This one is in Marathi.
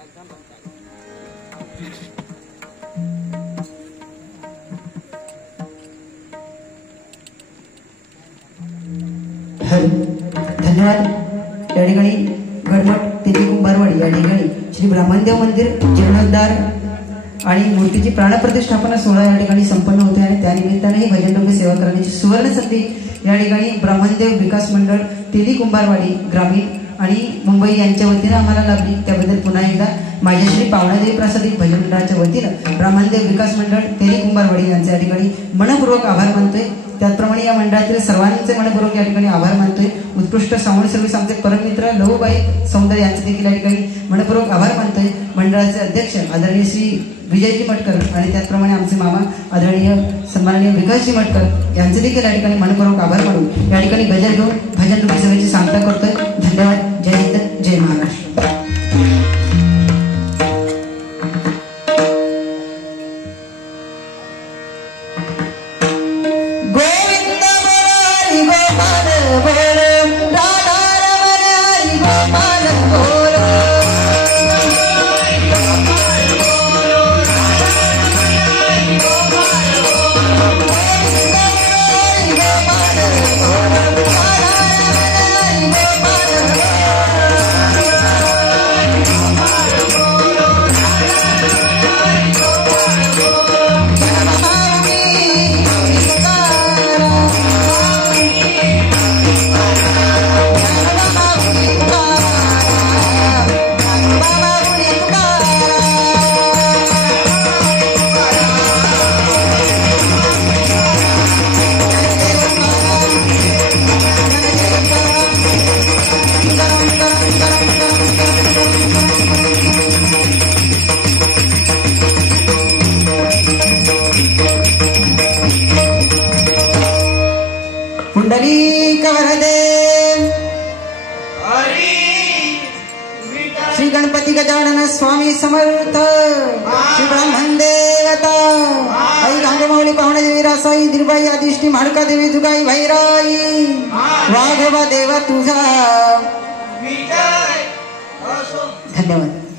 धन्यवाद। या ठिकाणी गडमठ तेली कुंभारवाडी या ठिकाणी श्री ब्राह्मणदेव मंदिर जीर्णोद्धार आणि मूर्तीची प्राणप्रतिष्ठापना सोहळा या ठिकाणी संपन्न होते आणि त्यानिमित्ताने भजन डोंगे सेवा करण्याची सुवर्ण संधी या ठिकाणी ब्राह्मणदेव विकास मंडळ तेली कुंभारवाडी ग्रामीण आणि मुंबई यांच्या वतीने आम्हाला लाभली। त्याबद्दल पुन्हा एकदा माझ्या श्री पावणादेवी प्रासादिक भजन मंडळाच्या वतीनं ब्राह्मणदेव विकास मंडळ तेली कुंभारवाडी यांच्या या ठिकाणी मनपूर्वक आभार मानतोय। त्याचप्रमाणे या मंडळातील सर्वांचे मनपूर्वक या ठिकाणी आभार मानतोय। उत्कृष्ट साऊंड सर्व्हिस आमचे परममित्र लहूबाई सौंदर्य यांचे देखील या ठिकाणी मनपूर्वक आभार मानतोय। मंडळाचे अध्यक्ष आदरणीय श्री विजयजी मटकर आणि त्याचप्रमाणे आमचे मामा आदरणीय सन्माननीय विकासजी मटकर यांचे देखील या ठिकाणी मनपूर्वक आभार मानून या ठिकाणी गजर घेऊन भजन डोंगे सेवेची सांगता करतोय। धन्यवाद। जय हिंद, जय महाराष्ट्र। श्री गणपती गजानन स्वामी समर्थ। श्री ब्राह्मण देवता आई गांगेमाऊली पाहुणे देवी रासाई दिरबाई आदिष्टी माडका देवी जुगाई भैराई वाघोबा देवा तुझा। धन्यवाद।